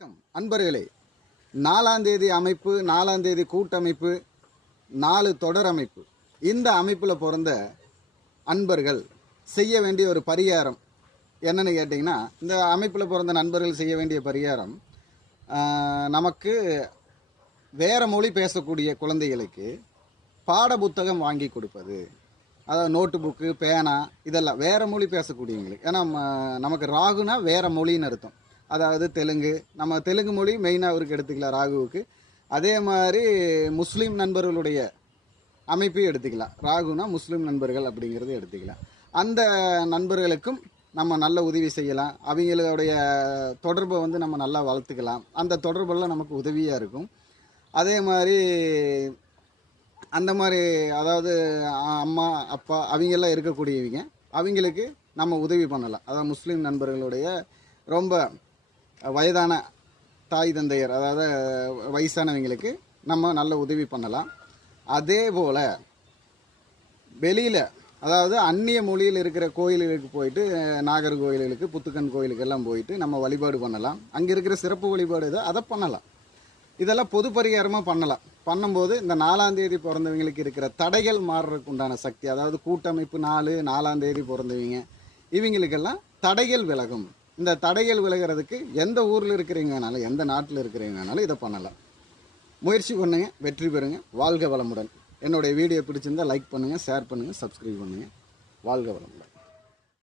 வணக்கம். அன்பர்களே நாலாம் தேதி அமைப்பு நாலாம் தேதி கூட்டமைப்பு நாலு தொடர் அமைப்பு. இந்த அமைப்பில் பிறந்த அன்பர்கள் செய்ய வேண்டிய ஒரு பரிகாரம் என்னன்னு கேட்டிங்கன்னா இந்த அமைப்பில் பிறந்த நண்பர்கள் செய்ய வேண்டிய பரிகாரம் நமக்கு வேறு மொழி பேசக்கூடிய குழந்தைகளுக்கு பாட புத்தகம் வாங்கி கொடுப்பது. அதாவது நோட்டு புக்கு பேனா இதெல்லாம் வேறு மொழி பேசக்கூடியவங்களுக்கு. ஏன்னா நமக்கு ராகுனா வேறு மொழின்னு அர்த்தம். அதாவது தெலுங்கு. நம்ம தெலுங்கு மொழி மெயினாக அவருக்கு எடுத்துக்கலாம் ராகுவுக்கு. அதே மாதிரி முஸ்லீம் நண்பர்களுடைய அமைப்பையும் எடுத்துக்கலாம். ராகுனா முஸ்லீம் நண்பர்கள் அப்படிங்கிறது எடுத்துக்கலாம். அந்த நண்பர்களுக்கும் நம்ம நல்ல உதவி செய்யலாம். அவங்களுடைய தொடர்பை வந்து நம்ம நல்லா வளர்த்துக்கலாம். அந்த தொடர்பெல்லாம் நமக்கு உதவியாக இருக்கும். அதே மாதிரி அந்த மாதிரி அதாவது அம்மா அப்பா அவங்கெல்லாம் இருக்கக்கூடியவங்க அவங்களுக்கு நம்ம உதவி பண்ணலாம். அதாவது முஸ்லீம் நண்பர்களுடைய ரொம்ப வயதான தாய் தந்தையர் அதாவது வயசானவங்களுக்கு நம்ம நல்ல உதவி பண்ணலாம். அதே போல் வெளியில் அதாவது அந்நிய மொழியில் இருக்கிற கோயில்களுக்கு போயிட்டு அஹ், நாகர்கோயில்களுக்கு புத்துக்கன் கோயிலுக்கு எல்லாம் போயிட்டு நம்ம வழிபாடு பண்ணலாம். அங்கே இருக்கிற சிறப்பு வழிபாடு இதை அதை பண்ணலாம். இதெல்லாம் பொது பரிகாரமாக பண்ணலாம். பண்ணும்போது இந்த நாலாம் தேதி பிறந்தவங்களுக்கு இருக்கிற தடைகள் மாறுறதுக்கு உண்டான சக்தி அதாவது கூட்டமைப்பு நாலு நாலாம் தேதி பிறந்தவங்க இவங்களுக்கெல்லாம் தடைகள் விலகும். இந்த தடைகள் விலகிறதுக்கு எந்த ஊரில் இருக்கிறீங்கனாலும் எந்த நாட்டில் இருக்கிறீங்கனாலும் இதை பண்ணலாம். முயற்சி பண்ணுங்க வெற்றி பெறுங்க வாழ்க வளமுடன். என்னுடைய வீடியோ பிடிச்சிருந்தா லைக் பண்ணுங்கள் ஷேர் பண்ணுங்கள் சப்ஸ்கிரைப் பண்ணுங்க. வாழ்க வளமுடன்.